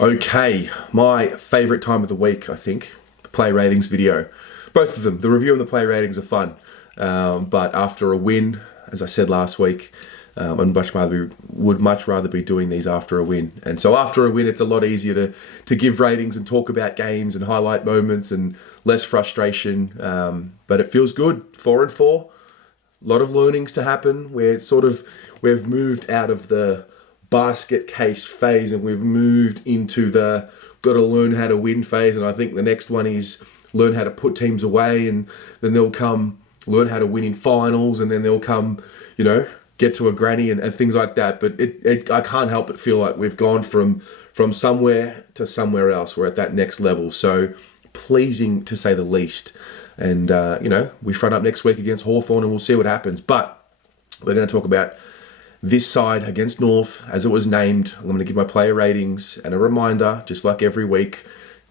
Okay, my favourite time of the week, I think, the play ratings video. Both of them, the review and the play ratings are fun. But after a win, as I said last week, I would much rather be doing these after a win. And so after a win, it's a lot easier to give ratings and talk about games and highlight moments and less frustration. But it feels good, 4-4. A lot of learnings to happen. We've moved out of the basket case phase and we've moved into the got to learn how to win phase. And I think the next one is learn how to put teams away, and then they'll come learn how to win in finals, and then they'll come, get to a granny and things like that. But I can't help but feel like we've gone from somewhere to somewhere else. We're at that next level. So pleasing to say the least. And, we front up next week against Hawthorn and we'll see what happens. But we're going to talk about this side against North, as it was named. I'm going to give my player ratings and a reminder, just like every week,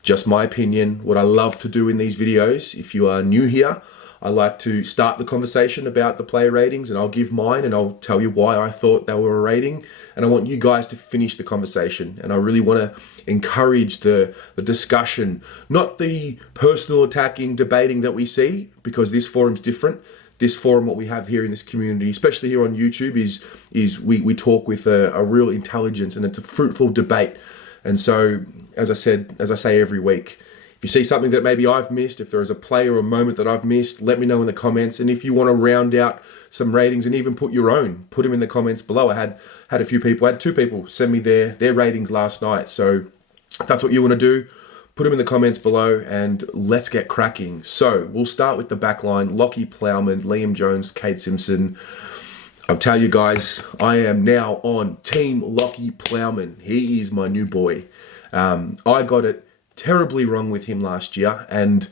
just my opinion. What I love to do in these videos, if you are new here, I like to start the conversation about the player ratings, and I'll give mine and I'll tell you why I thought they were a rating. And I want you guys to finish the conversation. And I really want to encourage the discussion, not the personal attacking, debating that we see, because this forum's different. This forum, what we have here in this community, especially here on YouTube, is we talk with a real intelligence, and it's a fruitful debate. And so, as I say every week, if you see something that maybe I've missed, if there is a play or a moment that I've missed, let me know in the comments. And if you want to round out some ratings and even put your own, put them in the comments below. I had two people send me their ratings last night. So if that's what you want to do, put them in the comments below and let's get cracking. So we'll start with the back line. Lockie Plowman, Liam Jones, Kade Simpson. I'll tell you guys, I am now on Team Lockie Plowman. He is my new boy. I got it terribly wrong with him last year, and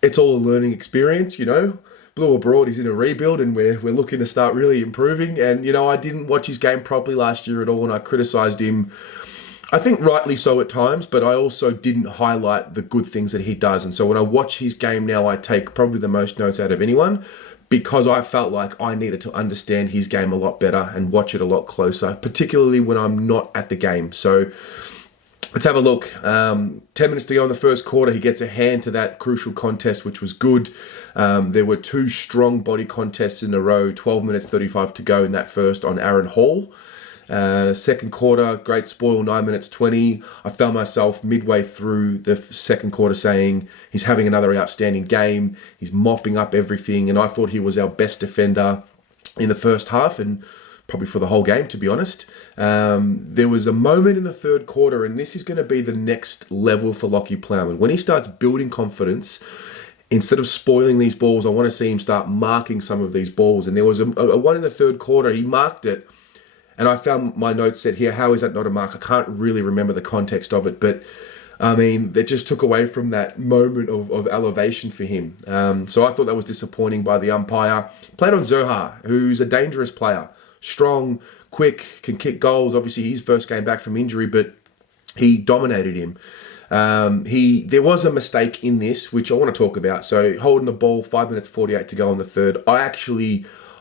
it's all a learning experience, Blue Abroad, he's in a rebuild and we're looking to start really improving. And, I didn't watch his game properly last year at all, and I criticised him, I think rightly so at times, but I also didn't highlight the good things that he does. And so when I watch his game now, I take probably the most notes out of anyone, because I felt like I needed to understand his game a lot better and watch it a lot closer, particularly when I'm not at the game. So let's have a look. 10 minutes to go in the first quarter. He gets a hand to that crucial contest, which was good. There were two strong body contests in a row. 12 minutes 35 to go in that first on Aaron Hall. Second quarter, great spoil, 9 minutes 20. I found myself midway through the second quarter saying he's having another outstanding game. He's mopping up everything, and I thought he was our best defender in the first half and probably for the whole game, to be honest. There was a moment in the third quarter, and this is going to be the next level for Lockie Plowman. When he starts building confidence, instead of spoiling these balls, I want to see him start marking some of these balls. And there was a one in the third quarter, he marked it. And I found my notes said here, how is that not a mark? I can't really remember the context of it, but it just took away from that moment of elevation for him. So I thought that was disappointing by the umpire. Played on Zohar, who's a dangerous player. Strong, quick, can kick goals. Obviously, his first game back from injury, but he dominated him. There was a mistake in this, which I want to talk about. So holding the ball, 5 minutes 48 to go on the third.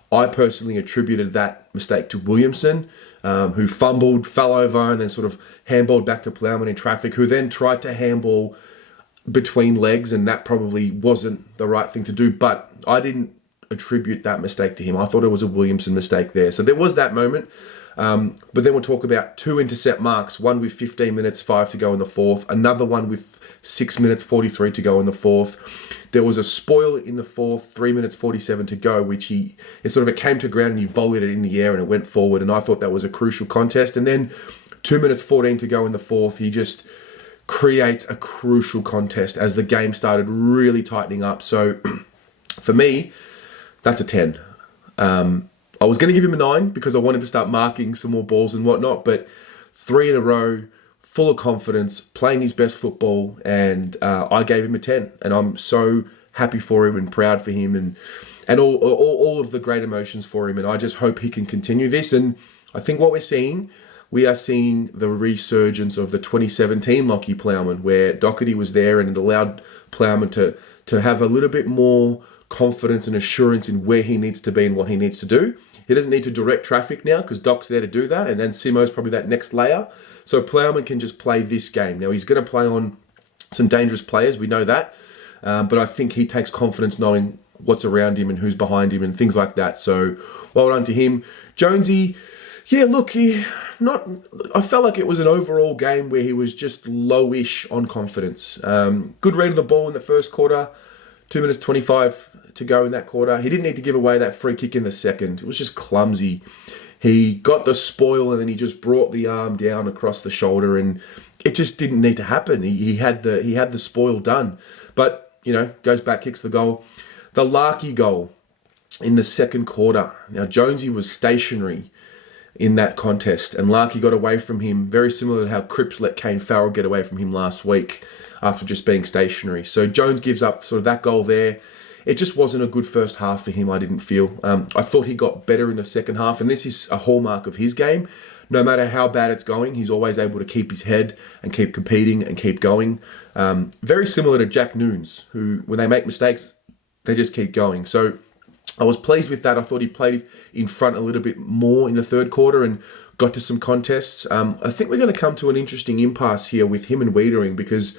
I personally attributed that mistake to Williamson, who fumbled, fell over, and then sort of handballed back to Plowman in traffic, who then tried to handball between legs, and that probably wasn't the right thing to do. But I didn't attribute that mistake to him. I thought it was a Williamson mistake there. So there was that moment. But then we'll talk about two intercept marks, one with 15 minutes 5 to go in the fourth, another one with 6 minutes 43 to go in the fourth. There was a spoil in the fourth, 3 minutes 47 to go, which it came to ground and he volleyed it in the air and it went forward. And I thought that was a crucial contest. And then 2 minutes 14 to go in the fourth, he just creates a crucial contest as the game started really tightening up. So for me, that's a 10. I was going to give him a 9 because I wanted to start marking some more balls and whatnot, but 3 in a row, full of confidence, playing his best football, and I gave him a 10. And I'm so happy for him and proud for him and all of the great emotions for him. And I just hope he can continue this. And I think what we are seeing the resurgence of the 2017 Lockie Plowman, where Doherty was there and it allowed Plowman to have a little bit more confidence and assurance in where he needs to be and what he needs to do. He doesn't need to direct traffic now because Doc's there to do that, and then Simo's probably that next layer. So Plowman can just play this game. Now, he's going to play on some dangerous players, we know that, but I think he takes confidence knowing what's around him and who's behind him and things like that. So well done to him. Jonesy, yeah, look, I felt like it was an overall game where he was just lowish on confidence. Good read of the ball in the first quarter, 2 minutes 25 to go in that quarter. He didn't need to give away that free kick in the second. It was just clumsy. He got the spoil and then he just brought the arm down across the shoulder, and it just didn't need to happen. He had the spoil done. But, goes back, kicks the goal. The Larkey goal in the second quarter. Now, Jonesy was stationary in that contest, and Larkey got away from him, very similar to how Cripps let Kane Farrell get away from him last week after just being stationary. So Jones gives up sort of that goal there. It just wasn't a good first half for him, I didn't feel. I thought he got better in the second half, and this is a hallmark of his game. No matter how bad it's going, he's always able to keep his head and keep competing and keep going. Very similar to Jack Nunes, who, when they make mistakes, they just keep going. So I was pleased with that. I thought he played in front a little bit more in the third quarter and got to some contests. I think we're going to come to an interesting impasse here with him and Wiedering, because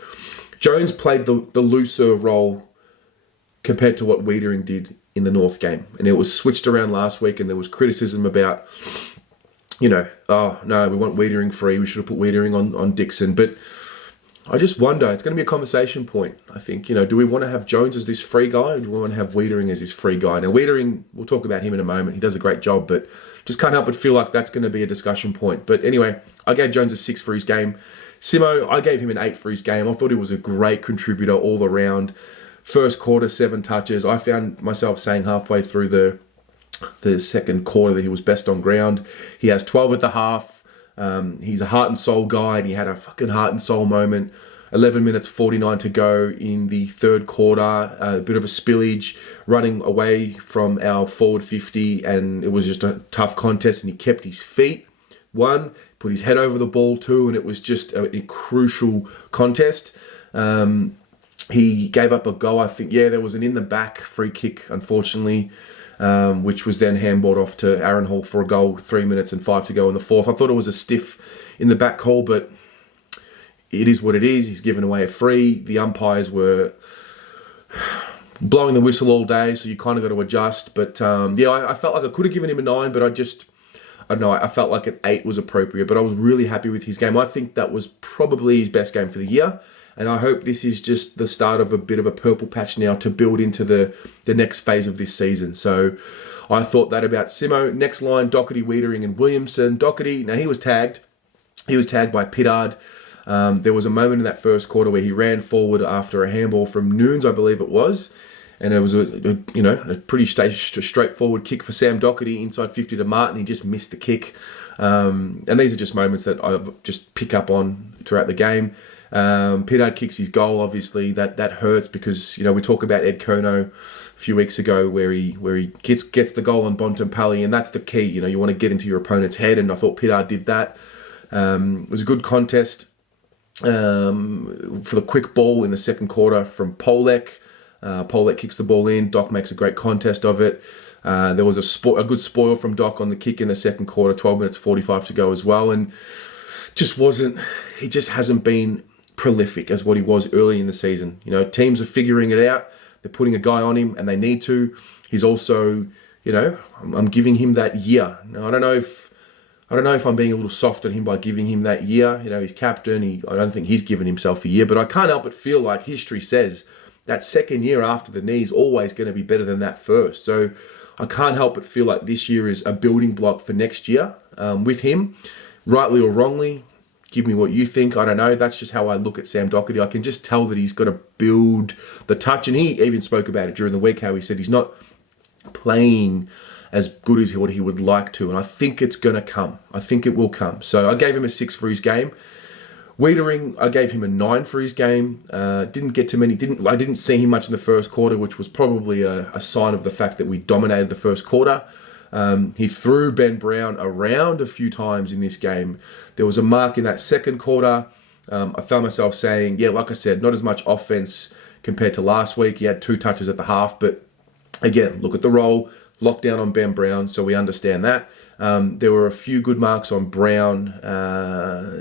Jones played the looser role compared to what Wiedering did in the North game. And it was switched around last week, and there was criticism about, oh, no, we want Wiedering free. We should have put Wiedering on Dixon. But I just wonder, it's going to be a conversation point, I think. Do we want to have Jones as this free guy, or do we want to have Wiedering as this free guy? Now, Wiedering, we'll talk about him in a moment. He does a great job, but just can't help but feel like that's going to be a discussion point. But anyway, I gave Jones a 6 for his game. Simo, I gave him an 8 for his game. I thought he was a great contributor all around. First quarter, 7 touches. I found myself saying halfway through the second quarter that he was best on ground. He has 12 at the half. He's a heart and soul guy, and he had a fucking heart and soul moment. 11 minutes 49 to go in the third quarter. A bit of a spillage, running away from our forward 50, and it was just a tough contest, and he kept his feet. 1, put his head over the ball. 2, and it was just a crucial contest. He gave up a goal, I think. Yeah, there was an in-the-back free kick, unfortunately, which was then handballed off to Aaron Hall for a goal, 3 minutes and 5 to go in the fourth. I thought it was a stiff in-the-back call, but it is what it is. He's given away a free. The umpires were blowing the whistle all day, so you kind of got to adjust. But, I felt like I could have given him a 9, but I don't know, I felt like an 8 was appropriate. But I was really happy with his game. I think that was probably his best game for the year. And I hope this is just the start of a bit of a purple patch now to build into the next phase of this season. So I thought that about Simo. Next line, Doherty, Wiedering and Williamson. Doherty, now he was tagged. He was tagged by Pittard. There was a moment in that first quarter where he ran forward after a handball from Nunes, I believe it was. And it was a pretty straightforward kick for Sam Doherty inside 50 to Martin. He just missed the kick. And these are just moments that I just pick up on throughout the game. Pittard kicks his goal, obviously. That hurts because, we talk about Ed Kerno a few weeks ago where he gets the goal on Bontempelli, and that's the key. You want to get into your opponent's head, and I thought Pittard did that. It was a good contest for the quick ball in the second quarter from Polek. Polek kicks the ball in. Doc makes a great contest of it. There was a good spoil from Doc on the kick in the second quarter, 12 minutes 45 to go as well, and he just hasn't been prolific as what he was early in the season. Teams are figuring it out. They're putting a guy on him, and they need to. He's also, I'm giving him that year. Now, I don't know if I'm being a little soft on him by giving him that year. He's captain. I don't think he's given himself a year, but I can't help but feel like history says that second year after the knee is always going to be better than that first. So I can't help but feel like this year is a building block for next year with him, rightly or wrongly. Give me what you think. I don't know. That's just how I look at Sam Doherty. I can just tell that he's got to build the touch. And he even spoke about it during the week, how he said he's not playing as good as what he would like to. And I think it's going to come. I think it will come. So I gave him a 6 for his game. Wiedering, I gave him a 9 for his game. Didn't get too many. I didn't see him much in the first quarter, which was probably a sign of the fact that we dominated the first quarter. He threw Ben Brown around a few times in this game. There was a mark in that second quarter. I found myself saying, like I said, not as much offense compared to last week. He had 2 touches at the half, but again, look at the role. lockdown on Ben Brown, so we understand that. There were a few good marks on Brown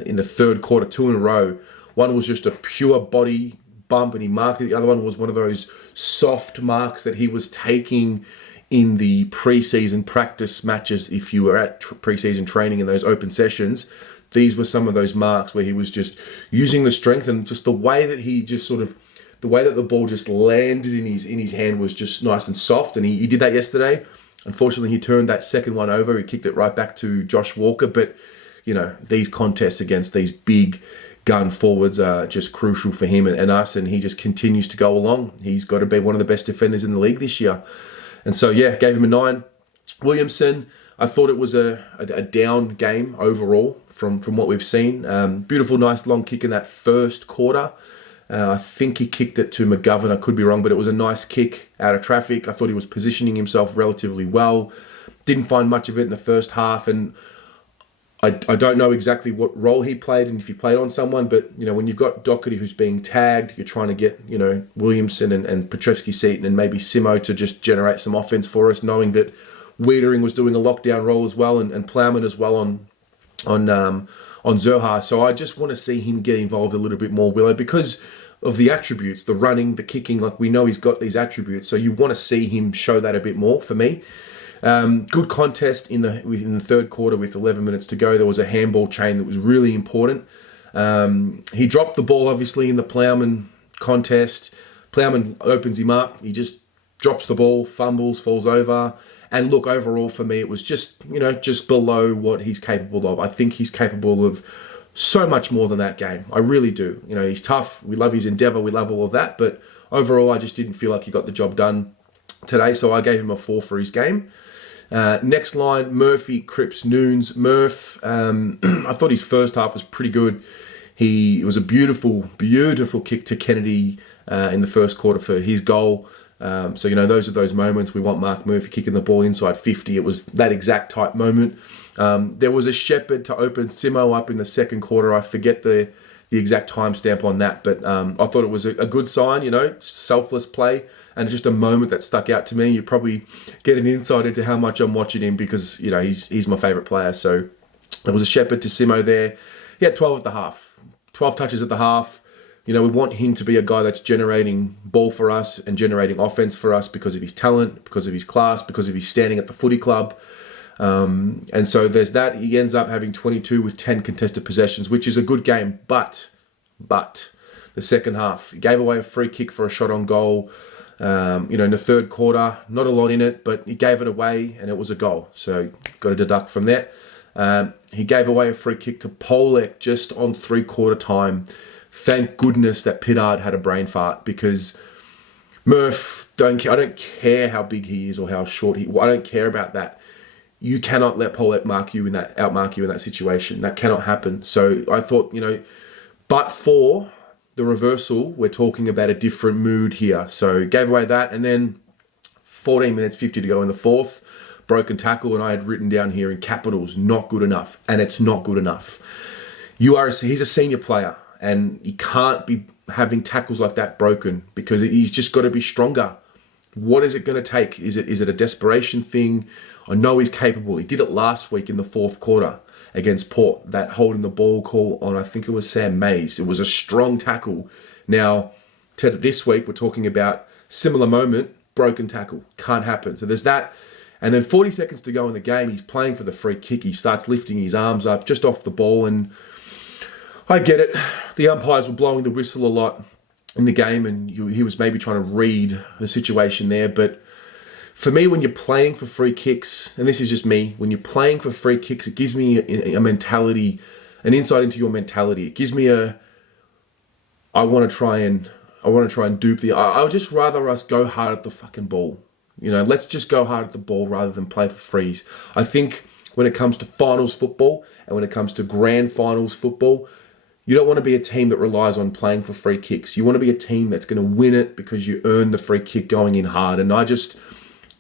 in the third quarter, 2 in a row. One was just a pure body bump and he marked it. The other one was one of those soft marks that he was taking in the pre-season practice matches. If you were at pre-season training in those open sessions, these were some of those marks where he was just using the strength, and just the way that he just sort of, the way that the ball just landed in his hand was just nice and soft, and he did that yesterday. Unfortunately, he turned that second one over. He kicked it right back to Josh Walker, but you know, these contests against these big gun forwards are just crucial for him and us, and he just continues to go along. He's got to be one of the best defenders in the league this year. And so, yeah, gave him a 9. Williamson, I thought it was a down game overall from what we've seen. Beautiful, nice long kick in that first quarter. I think he kicked it to McGovern. I could be wrong, but it was a nice kick out of traffic. I thought he was positioning himself relatively well. Didn't find much of it in the first half, and I don't know exactly what role he played and if he played on someone, but you know, when you've got Doherty who's being tagged, you're trying to get, you know, Williamson and Petrevski-Seton and maybe Simo to just generate some offense for us, knowing that Wiedering was doing a lockdown role as well, and Plowman as well on Zerha. So I just want to see him get involved a little bit more, Willow, because of the attributes, the running, the kicking. Like, we know he's got these attributes, so you want to see him show that a bit more for me. Good contest in the third quarter with 11 minutes to go. There was a handball chain that was really important. He dropped the ball, obviously, in the Plowman contest. Plowman opens him up. He just drops the ball, fumbles, falls over. And look, overall for me, it was just, you know, just below what he's capable of. I think he's capable of so much more than that game. I really do. You know, he's tough. We love his endeavour. We love all of that. But overall, I just didn't feel like he got the job done today. So I gave him a 4 for his game. Next line, Murphy, Cripps, Nunes. Murph, I thought his first half was pretty good. It was a beautiful, beautiful kick to Kennedy in the first quarter for his goal. So, you know, those are those moments. We want Mark Murphy kicking the ball inside 50. It was that exact type moment. There was a Shepherd to open Simo up in the second quarter. I forget the exact timestamp on that, but I thought it was a good sign, you know, selfless play, and just a moment that stuck out to me. You probably get an insight into how much I'm watching him because, you know, he's my favourite player. So there was a Shepherd to Simo there. He had 12 at the half, 12 touches at the half. You know, we want him to be a guy that's generating ball for us and generating offense for us because of his talent, because of his class, because of his standing at the footy club. And so there's that. He ends up having 22 with 10 contested possessions, which is a good game. But the second half, he gave away a free kick for a shot on goal. You know, in the third quarter, not a lot in it, but he gave it away and it was a goal. So got to deduct from that. He gave away a free kick to Polek just on 3/4 time. Thank goodness that Pittard had a brain fart, because Murph, I don't care how big he is or how short I don't care about that. You cannot let Polek outmark you in that situation. That cannot happen. So I thought, you know, but for the reversal, we're talking about a different mood here. So gave away that, and then 14 minutes 50 to go in the fourth, broken tackle, and I had written down here in capitals, not good enough, and it's not good enough. He's a senior player, and he can't be having tackles like that broken, because he's just got to be stronger. What is it going to take? Is it a desperation thing? I know he's capable. He did it last week in the fourth quarter against Port, that holding the ball call on, I think it was Sam Mays. It was a strong tackle. Now, this week, we're talking about similar moment, broken tackle. Can't happen. So there's that. And then 40 seconds to go in the game, he's playing for the free kick. He starts lifting his arms up just off the ball, and I get it. The umpires were blowing the whistle a lot in the game, and he was maybe trying to read the situation there. But for me, when you're playing for free kicks, and this is just me, when you're playing for free kicks, it gives me a mentality, an insight into your mentality. It gives me I want to try and dupe I would just rather us go hard at the fucking ball. You know, let's just go hard at the ball rather than play for frees. I think when it comes to finals football and when it comes to grand finals football, you don't want to be a team that relies on playing for free kicks. You want to be a team that's going to win it because you earned the free kick going in hard. And I just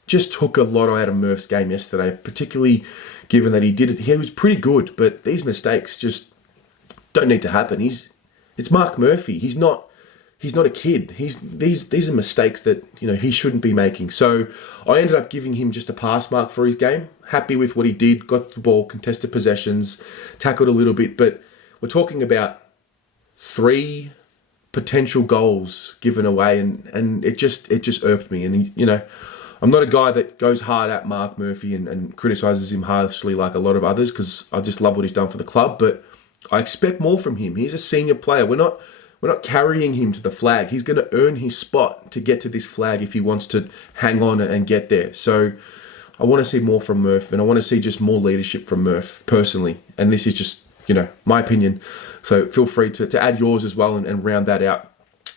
took a lot out of Murph's game yesterday, particularly given that he did it. He was pretty good, but these mistakes just don't need to happen. It's Mark Murphy. He's not he's not a kid. These are mistakes that, he shouldn't be making. So I ended up giving him just a pass mark for his game. Happy with what he did, got the ball, contested possessions, tackled a little bit, but we're talking about 3 potential goals given away, and it just irked me. And I'm not a guy that goes hard at Mark Murphy and criticises him harshly like a lot of others, because I just love what he's done for the club, but I expect more from him. He's a senior player. We're not carrying him to the flag. He's going to earn his spot to get to this flag if he wants to hang on and get there. So I want to see more from Murph, and I want to see just more leadership from Murph personally. And this is just, my opinion. So feel free to add yours as well and round that out.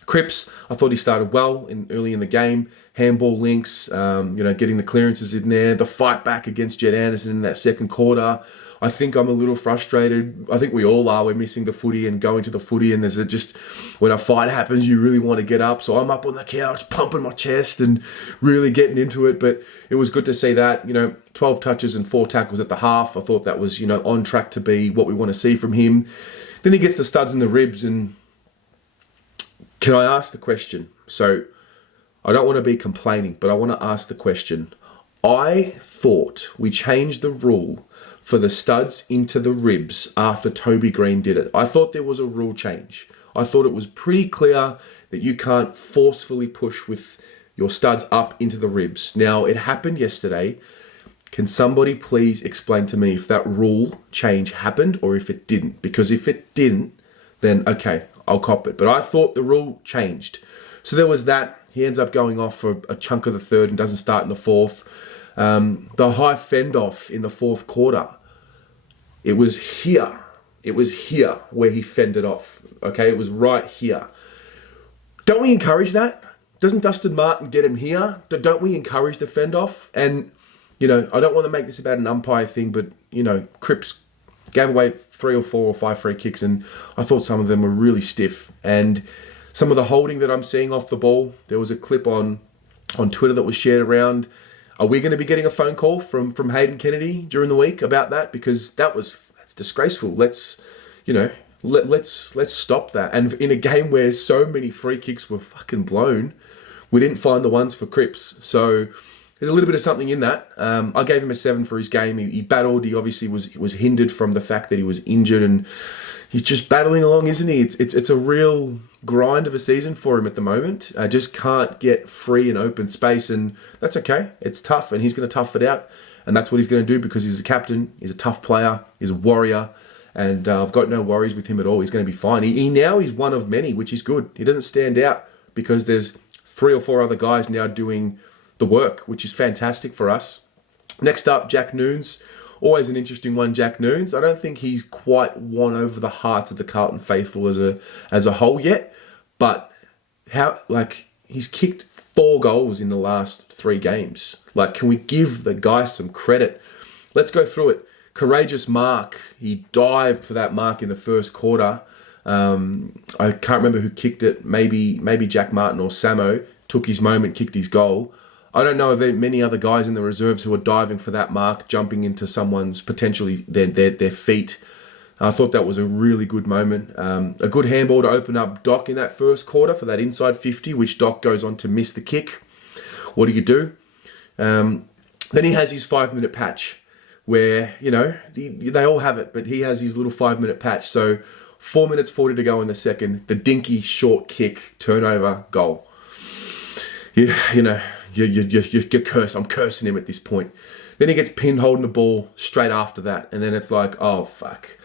Cripps, I thought he started well early in the game. Handball links, getting the clearances in there. The fight back against Jed Anderson in that second quarter. I think I'm a little frustrated. I think we all are. We're missing the footy and going to the footy, and when a fight happens, you really want to get up. So I'm up on the couch, pumping my chest and really getting into it. But it was good to see that, 12 touches and 4 tackles at the half. I thought that was, on track to be what we want to see from him. Then he gets the studs in the ribs, and can I ask the question? So I don't want to be complaining, but I want to ask the question. I thought we changed the rule for the studs into the ribs after Toby Green did it. I thought there was a rule change. I thought it was pretty clear that you can't forcefully push with your studs up into the ribs. Now, it happened yesterday. Can somebody please explain to me if that rule change happened or if it didn't? Because if it didn't, then okay, I'll cop it. But I thought the rule changed. So there was that. He ends up going off for a chunk of the third and doesn't start in the fourth. The high fend off in the fourth quarter, it was here. It was here where he fended off. Okay, it was right here. Don't we encourage that? Doesn't Dustin Martin get him here? Don't we encourage the fend off? And, I don't want to make this about an umpire thing, but, Cripps gave away 3 or 4 or 5 free kicks, and I thought some of them were really stiff. And some of the holding that I'm seeing off the ball, there was a clip on Twitter that was shared around. Are we going to be getting a phone call from Hayden Kennedy during the week about that? Because that's disgraceful. Let's stop that. And in a game where so many free kicks were fucking blown, we didn't find the ones for Cripps. So there's a little bit of something in that. I gave him a 7 for his game. He battled. He obviously was hindered from the fact that he was injured, and he's just battling along, isn't he? It's a real grind of a season for him at the moment. Just can't get free and open space, and that's okay. It's tough, and he's going to tough it out, and that's what he's going to do because he's a captain. He's a tough player. He's a warrior, and I've got no worries with him at all. He's going to be fine. He's one of many, which is good. He doesn't stand out because there's 3 or 4 other guys now doing the work, which is fantastic for us. Next up, Jack Nunes. Always an interesting one, Jack Nunes. I don't think he's quite won over the hearts of the Carlton faithful as a whole yet, but he's kicked 4 goals in the last 3 games. Can we give the guy some credit? Let's go through it. Courageous mark. He dived for that mark in the first quarter. I can't remember who kicked it. Maybe Jack Martin or Samo took his moment, kicked his goal. I don't know of many other guys in the reserves who are diving for that mark, jumping into someone's potentially their feet. I thought that was a really good moment. A good handball to open up Doc in that first quarter for that inside 50, which Doc goes on to miss the kick. What do you do? Then he has his 5-minute patch where, they all have it, but he has his little 5-minute patch. So 4 minutes 40 to go in the second, the dinky short kick, turnover, goal. You're cursed. I'm cursing him at this point. Then he gets pinned holding the ball straight after that. And then it's like, oh, fuck.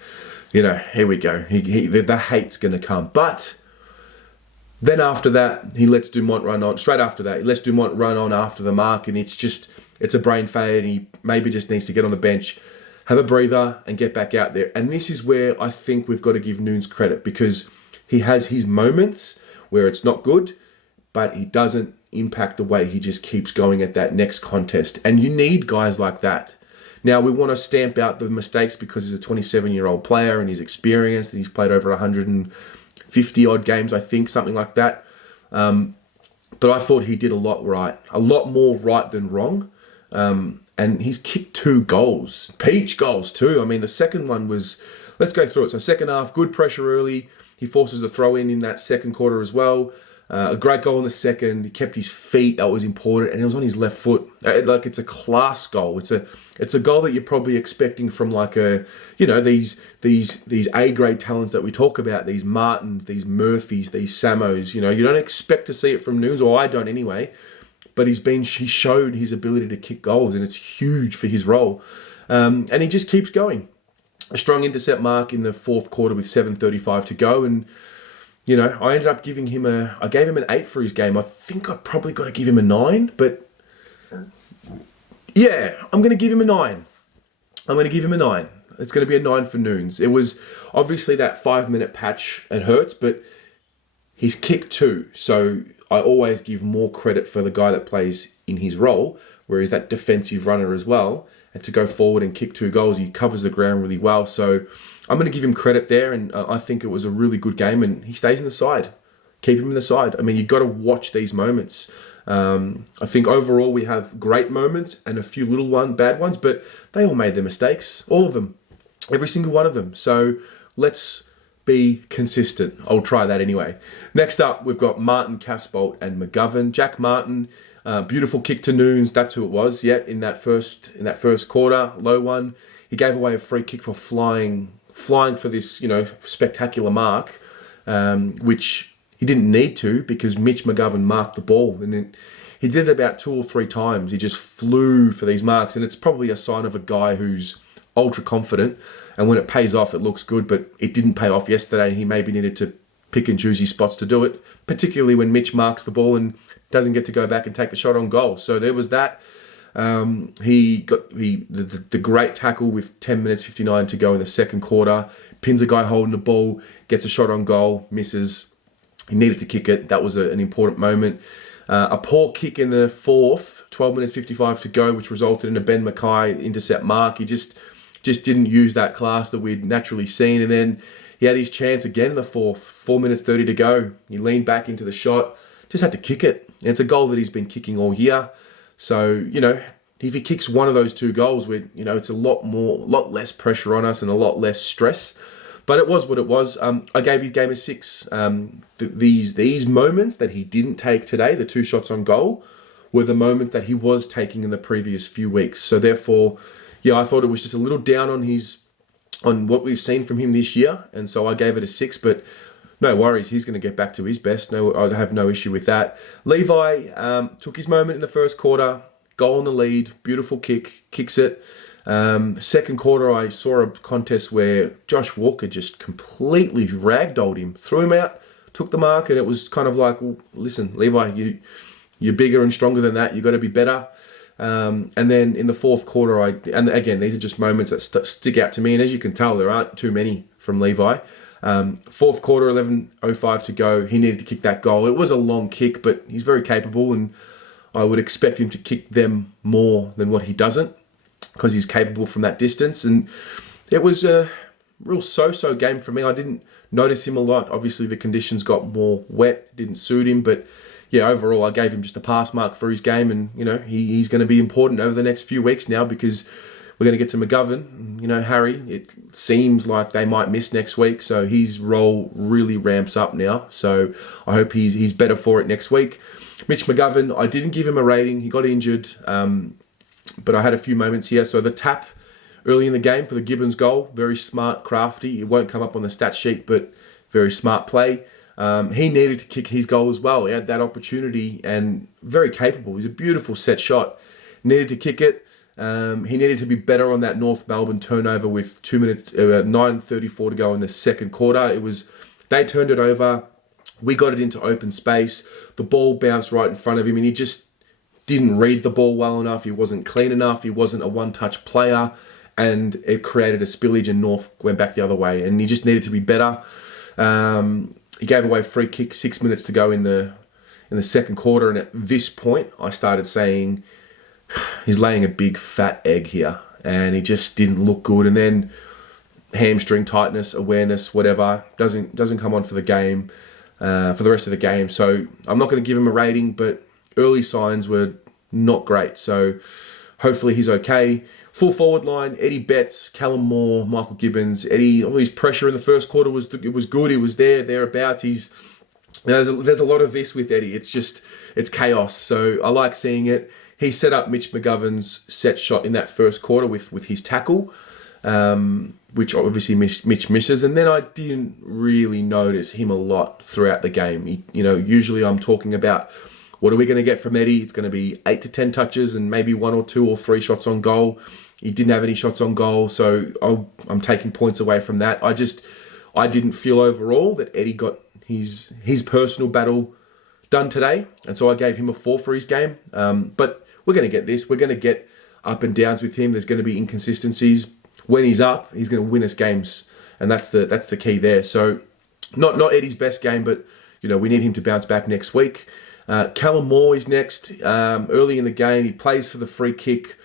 Here we go. The hate's going to come. But then after that, he lets Dumont run on. Straight after that, he lets Dumont run on after the mark. And it's a brain fade. And he maybe just needs to get on the bench, have a breather, and get back out there. And this is where I think we've got to give Nunes credit, because he has his moments where it's not good, but he doesn't impact the way he just keeps going at that next contest. And you need guys like that. Now, we want to stamp out the mistakes because he's a 27-year-old player and he's experienced and he's played over 150-odd games, I think, something like that. But I thought he did a lot right. A lot more right than wrong. And he's kicked 2 goals. Peach goals too. I mean, the second one was... Let's go through it. So second half, good pressure early. He forces a throw in that second quarter as well. A great goal in the second. He kept his feet. That was important, and he was on his left foot. Like, it's a class goal. It's a goal that you're probably expecting from like these A grade talents that we talk about. These Martins, these Murphys, these Samos. You don't expect to see it from Nunes, or I don't anyway. But he showed his ability to kick goals, and it's huge for his role. And he just keeps going. A strong intercept mark in the fourth quarter with 7:35 to go, and I ended up giving him I gave him an 8 for his game. I think I probably got to give him a 9, but yeah, I'm going to give him a 9. It's going to be a 9 for Nunes. It was obviously that 5-minute patch. It hurts, but he's kicked 2. So I always give more credit for the guy that plays in his role, where he's that defensive runner as well. And to go forward and kick 2 goals, he covers the ground really well. So I'm going to give him credit there, and I think it was a really good game, and he stays in the side. Keep him in the side. I mean, you've got to watch these moments. I think overall we have great moments and a few bad ones, but they all made their mistakes. All of them. Every single one of them. So let's be consistent. I'll try that anyway. Next up, we've got Martin, Casbolt, and McGovern. Jack Martin, beautiful kick to Nunes. That's who it was. Yeah, in that first quarter, low one. He gave away a free kick for flying for this, spectacular mark, which he didn't need to, because Mitch Mcgovern marked the ball, and he did it about 2 or 3 times. He just flew for these marks, and it's probably a sign of a guy who's ultra confident, and when it pays off, it looks good, but it didn't pay off yesterday. He maybe needed to pick and choose his spots to do it, particularly when Mitch marks the ball and doesn't get to go back and take the shot on goal. So there was that. He got the great tackle with 10 minutes 59 to go in the second quarter. Pins a guy holding the ball, gets a shot on goal, misses. He needed to kick it. That was an important moment. A poor kick in the fourth, 12 minutes 55 to go, which resulted in a Ben Mackay intercept mark. He just didn't use that class that we'd naturally seen. And then he had his chance again in the fourth, 4 minutes 30 to go. He leaned back into the shot, just had to kick it. And it's a goal that he's been kicking all year. So, if he kicks one of those 2 goals, it's a lot less pressure on us and a lot less stress. But it was what it was. I gave his game a 6. These moments that he didn't take today, the 2 shots on goal, were the moments that he was taking in the previous few weeks. So therefore, yeah, I thought it was just a little down on what we've seen from him this year. And so I gave it a 6, but no worries, he's going to get back to his best. No, I have no issue with that. Levi took his moment in the first quarter, goal in the lead, beautiful kick, kicks it. Second quarter, I saw a contest where Josh Walker just completely ragdolled him, threw him out, took the mark, and it was kind of like, well, listen, Levi, you're bigger and stronger than that. You've got to be better. And then in the fourth quarter, and again, these are just moments that stick out to me, and as you can tell, there aren't too many from Levi. Fourth quarter, 11:05 to go. He needed to kick that goal. It was a long kick, but he's very capable, and I would expect him to kick them more than what he doesn't, because he's capable from that distance. And it was a real so-so game for me. I didn't notice him a lot. Obviously, the conditions got more wet, didn't suit him, but yeah, overall, I gave him just a pass mark for his game, and he's going to be important over the next few weeks now, because we're going to get to McGovern. Harry, it seems like they might miss next week, so his role really ramps up now. So I hope he's better for it next week. Mitch Mcgovern, I didn't give him a rating. He got injured, but I had a few moments here. So the tap early in the game for the Gibbons goal, very smart, crafty. It won't come up on the stat sheet, but very smart play. He needed to kick his goal as well. He had that opportunity and very capable. He's a beautiful set shot. Needed to kick it. He needed to be better on that North Melbourne turnover with 9:34 to go in the second quarter. They turned it over. We got it into open space. The ball bounced right in front of him, and he just didn't read the ball well enough. He wasn't clean enough. He wasn't a one-touch player, and it created a spillage, and North went back the other way, and he just needed to be better. He gave away a free kick 6 minutes to go in the second quarter, and at this point, I started saying, he's laying a big fat egg here, and he just didn't look good. And then hamstring tightness, awareness, whatever, doesn't come on for the game, for the rest of the game. So I'm not going to give him a rating, but early signs were not great. So hopefully he's okay. Full forward line, Eddie Betts, Callum Moore, Michael Gibbons. Eddie, all his pressure in the first quarter was good. He was thereabouts. He's There's a lot of this with Eddie. It's chaos. So I like seeing it. He set up Mitch McGovern's set shot in that first quarter with his tackle, which obviously Mitch misses. And then I didn't really notice him a lot throughout the game. Usually I'm talking about what are we going to get from Eddie? It's going to be 8 to 10 touches and maybe 1 or 2 or 3 shots on goal. He didn't have any shots on goal, so I'm taking points away from that. I didn't feel overall that Eddie got his personal battle done today, and so I gave him a 4 for his game. But we're going to get this. We're going to get up and downs with him. There's going to be inconsistencies. When he's up, he's going to win us games, and that's the key there. So not Eddie's best game, but we need him to bounce back next week. Callum Moore is next. Early in the game, he plays for the free kick,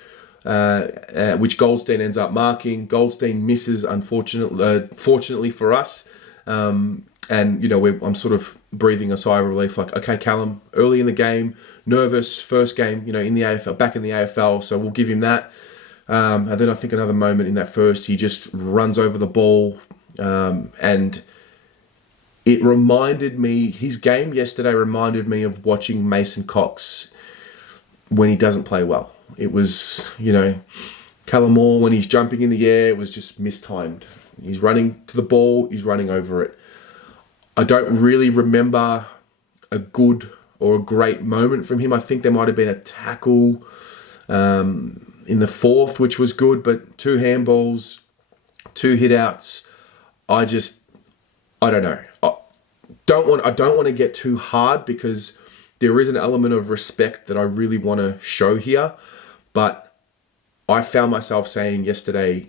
which Goldstein ends up marking. Goldstein misses, fortunately for us. And, I'm sort of breathing a sigh of relief, like, okay, Callum, early in the game, nervous, first game, in the AFL, back in the AFL, so we'll give him that. And then I think another moment in that first, he just runs over the ball. And it reminded me, his game yesterday reminded me of watching Mason Cox when he doesn't play well. It was, Callum Moore, when he's jumping in the air, it was just mistimed. He's running to the ball, he's running over it. I don't really remember a good or a great moment from him. I think there might have been a tackle in the fourth, which was good, but 2 handballs, 2 hit-outs. I don't know. I don't want to get too hard because there is an element of respect that I really want to show here, but I found myself saying yesterday,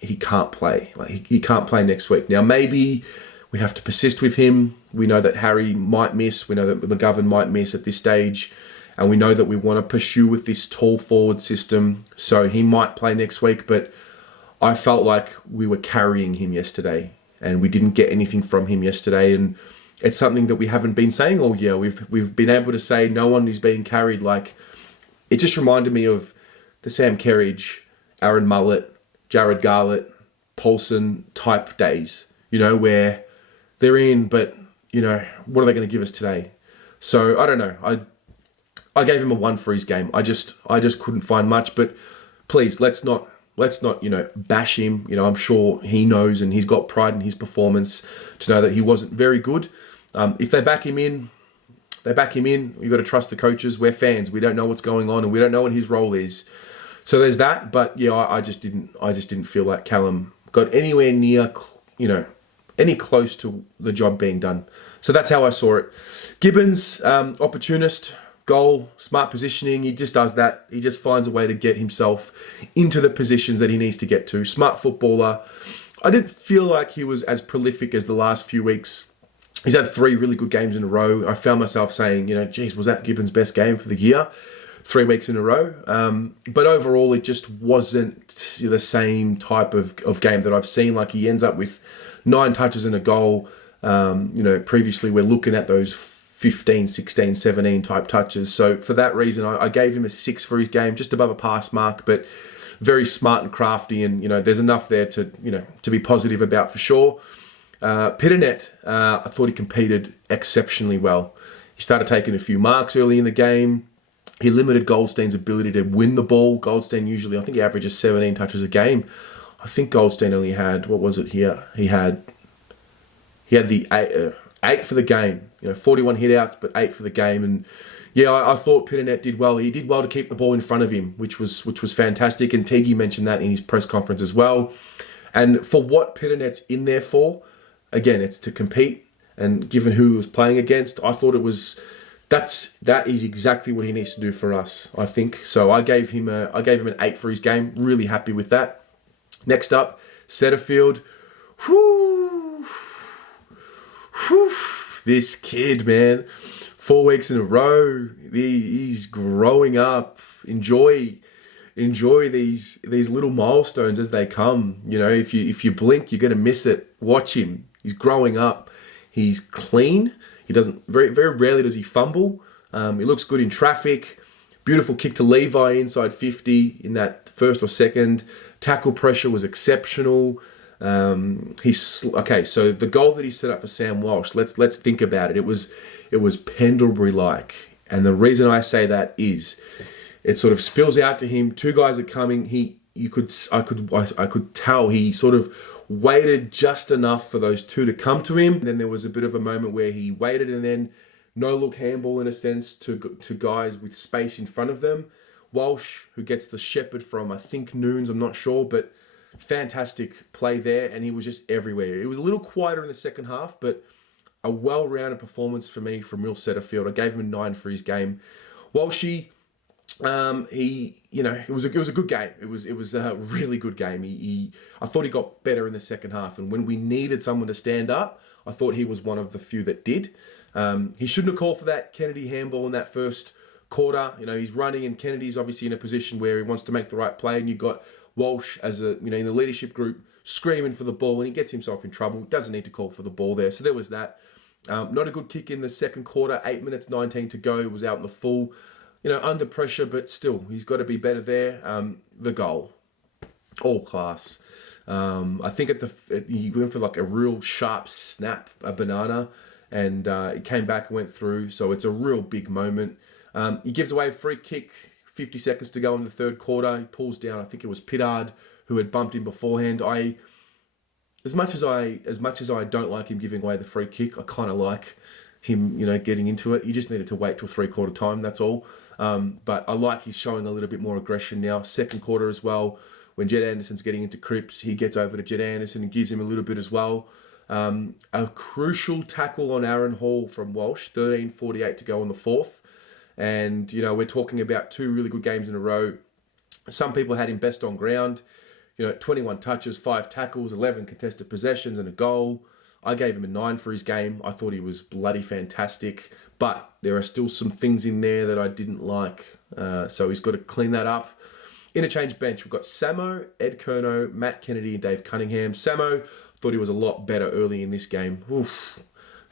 he can't play. He can't play next week. Now, maybe we have to persist with him. We know that Harry might miss. We know that McGovern might miss at this stage. And we know that we want to pursue with this tall forward system. So he might play next week. But I felt like we were carrying him yesterday. And we didn't get anything from him yesterday. And it's something that we haven't been saying all year. We've been able to say no one is being carried. Like, it just reminded me of the Sam Kerridge, Aaron Mullett, Jared Garlett, Paulson type days. Where they're in, but, what are they going to give us today? So, I don't know. I gave him a 1 for his game. I just couldn't find much, but please, let's not, bash him. I'm sure he knows and he's got pride in his performance to know that he wasn't very good. If they back him in, You've got to trust the coaches. We're fans. We don't know what's going on and we don't know what his role is. So there's that, but yeah, I just didn't feel like Callum got anywhere near, any close to the job being done. So that's how I saw it. Gibbons, opportunist, goal, smart positioning. He just does that. He just finds a way to get himself into the positions that he needs to get to. Smart footballer. I didn't feel like he was as prolific as the last few weeks. He's had 3 really good games in a row. I found myself saying, geez, was that Gibbons' best game for the year? 3 weeks in a row. But overall, it just wasn't the same type of game that I've seen. Like, he ends up with 9 touches and a goal. Previously we're looking at those 15, 16, 17 type touches. So for that reason, I gave him a 6 for his game, just above a pass mark, but very smart and crafty. And, there's enough there to be positive about for sure. Pitternet, I thought he competed exceptionally well. He started taking a few marks early in the game. He limited Goldstein's ability to win the ball. Goldstein usually, I think he averages 17 touches a game. I think Goldstein only had, what was it here? He had the 8 for the game. 41 hit-outs, but 8 for the game. And yeah, I thought Pitternet did well. He did well to keep the ball in front of him, which was fantastic. And Teague mentioned that in his press conference as well. And for what Pitternet's in there for, again, it's to compete. And given who he was playing against, I thought that is exactly what he needs to do for us, I think. So I gave him an 8 for his game. Really happy with that. Next up, Setterfield. This kid, man, 4 weeks in a row. He's growing up. Enjoy these little milestones as they come. If you blink, you're gonna miss it. Watch him. He's growing up. He's clean. He doesn't very rarely does he fumble. He looks good in traffic. Beautiful kick to Levi inside 50 in that first or second. Tackle pressure was exceptional. Okay, so the goal that he set up for Sam Walsh, let's think about it. It was Pendlebury-like. And the reason I say that is it sort of spills out to him. Two guys are coming. I could tell he sort of waited just enough for those two to come to him. And then there was a bit of a moment where he waited and then no-look handball in a sense to guys with space in front of them. Walsh, who gets the shepherd from, I think, Nunes, I'm not sure, but fantastic play there, and he was just everywhere. It was a little quieter in the second half, but a well-rounded performance for me from Will Setterfield. I gave him a 9 for his game. Walshy, it was a good game. It was a really good game. I thought he got better in the second half, and when we needed someone to stand up, I thought he was one of the few that did. He shouldn't have called for that Kennedy handball in that first quarter. He's running, and Kennedy's obviously in a position where he wants to make the right play, and you've got Walsh as in the leadership group screaming for the ball, and he gets himself in trouble. Doesn't need to call for the ball there. So there was that. Not a good kick in the second quarter. 8 minutes 19 to go. He was out in the full, under pressure, but still, he's got to be better there. The goal, all class. I think he went for like a real sharp snap, a banana, and it came back and went through. So it's a real big moment. He gives away a free kick, 50 seconds to go in the third quarter. He pulls down, I think it was Pittard, who had bumped him beforehand. As much as I don't like him giving away the free kick, I kind of like him, getting into it. He just needed to wait till 3/4 time, that's all. But I like he's showing a little bit more aggression now. Second quarter as well, when Jed Anderson's getting into Cripps, he gets over to Jed Anderson and gives him a little bit as well. A crucial tackle on Aaron Hall from Walsh, 13:48 to go in the fourth. And, we're talking about 2 really good games in a row. Some people had him best on ground. 21 touches, 5 tackles, 11 contested possessions and a goal. I gave him a 9 for his game. I thought he was bloody fantastic. But there are still some things in there that I didn't like. So he's got to clean that up. Interchange bench. We've got Samo, Ed Curnow, Matt Kennedy and Dave Cunningham. Samo, thought he was a lot better early in this game. Oof.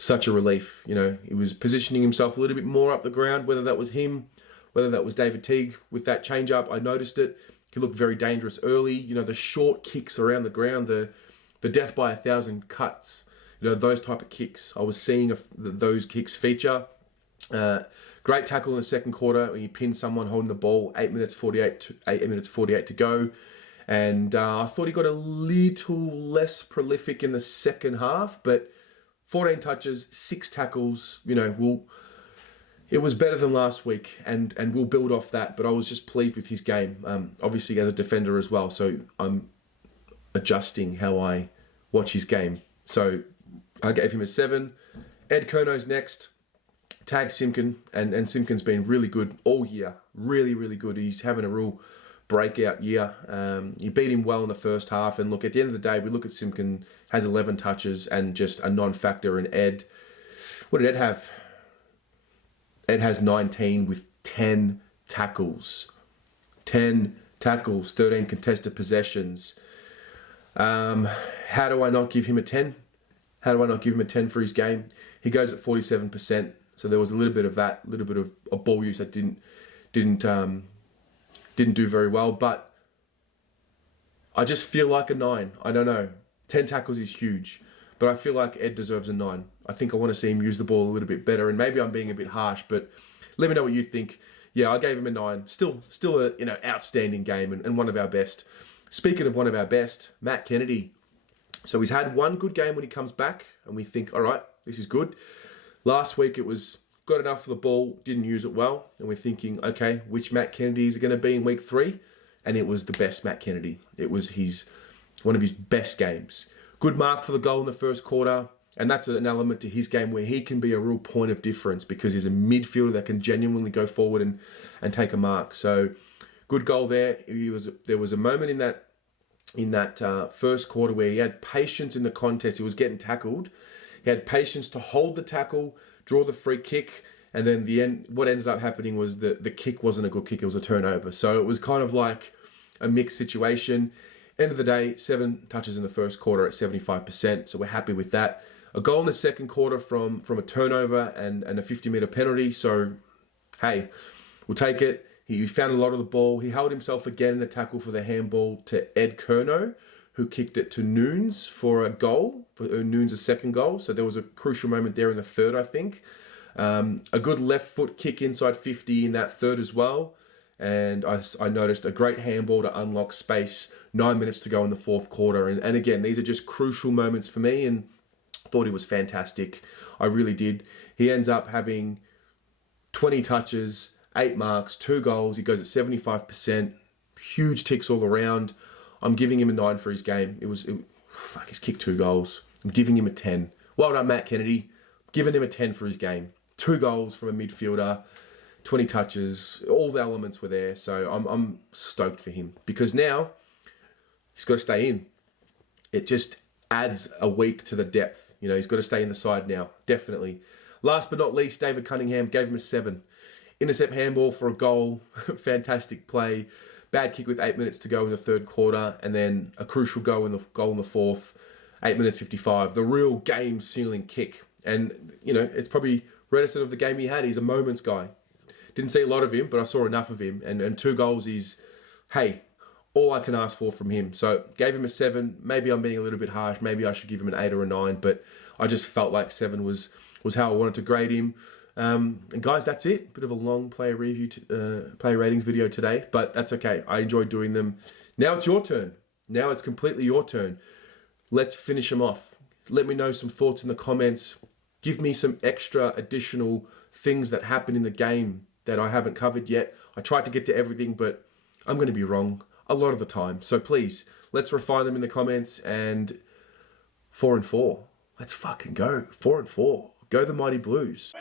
Such a relief. He was positioning himself a little bit more up the ground, whether that was him, whether that was David Teague with that change up. I noticed it. He looked very dangerous early. The short kicks around the ground, the death by 1,000 cuts, those type of kicks. I was seeing those kicks feature. Great tackle in the second quarter when you pin someone holding the ball, 8 minutes 48 to go. And I thought he got a little less prolific in the second half, but 14 touches, 6 tackles, it was better than last week, and we'll build off that, but I was just pleased with his game, obviously as a defender as well, so I'm adjusting how I watch his game. So I gave him a 7. Ed Curnow's next. Tag Simpkin, and Simpkin's been really good all year, really, really good. He's having a real breakout year. You beat him well in the first half, and look, at the end of the day, we look at Simpkin, has 11 touches and just a non-factor, and Ed, what did Ed have? Ed has 19 with 10 tackles. 10 tackles, 13 contested possessions. How do I not give him a 10? How do I not give him a 10 for his game? He goes at 47%, so there was a little bit of that, a little bit of a ball use that didn't do very well, but I just feel like a 9. I don't know. 10 tackles is huge, but I feel like Ed deserves a 9. I think I want to see him use the ball a little bit better, and maybe I'm being a bit harsh, but let me know what you think. Yeah, I gave him a 9. Still a outstanding game and one of our best. Speaking of one of our best, Matt Kennedy. So he's had one good game when he comes back, and we think, all right, this is good. Last week it was got enough for the ball, didn't use it well, and we're thinking, okay, which Matt Kennedy is it going to be in week 3? And it was the best Matt Kennedy. It was one of his best games. Good mark for the goal in the first quarter, and that's an element to his game where he can be a real point of difference because he's a midfielder that can genuinely go forward and take a mark. So good goal there. There was a moment in that first quarter where he had patience in the contest. He was getting tackled. He had patience to hold the tackle, draw the free kick, and then what ended up happening was the kick wasn't a good kick. It was a turnover. So it was kind of like a mixed situation. End of the day, 7 touches in the first quarter at 75%. So we're happy with that. A goal in the second quarter from a turnover and a 50-metre penalty. So, hey, we'll take it. He found a lot of the ball. He held himself again in the tackle for the handball to Ed Curnow, who kicked it to Nunes for a goal, for Nunes' second goal. So there was a crucial moment there in the third, I think. A good left foot kick inside 50 in that third as well. And I noticed a great handball to unlock space, 9 minutes to go in the fourth quarter. And again, these are just crucial moments for me, and I thought he was fantastic. I really did. He ends up having 20 touches, 8 marks, 2 goals. He goes at 75%. Huge ticks all around. I'm giving him a 9 for his game. He's kicked 2 goals. I'm giving him a 10. Well done, Matt Kennedy. Giving him a 10 for his game. 2 goals from a midfielder, 20 touches. All the elements were there. So I'm stoked for him because now he's got to stay in. It just adds a week to the depth. He's got to stay in the side now. Definitely. Last but not least, David Cunningham gave him a 7. Intercept handball for a goal. Fantastic play. Bad kick with 8 minutes to go in the third quarter, and then a crucial goal in the fourth. 8 minutes 55. The real game-sealing kick. And, it's probably reticent of the game he had. He's a moments guy. Didn't see a lot of him, but I saw enough of him. And 2 goals is, hey, all I can ask for from him. So gave him a 7. Maybe I'm being a little bit harsh. Maybe I should give him an 8 or a 9. But I just felt like 7 was how I wanted to grade him. And guys, that's it. Bit of a long player ratings video today, but that's okay. I enjoyed doing them. Now it's your turn. Now it's completely your turn. Let's finish them off. Let me know some thoughts in the comments. Give me some extra additional things that happen in the game that I haven't covered yet. I tried to get to everything, but I'm going to be wrong a lot of the time. So please, let's refine them in the comments. And 4 and 4. Let's fucking go. 4 and 4. Go the Mighty Blues.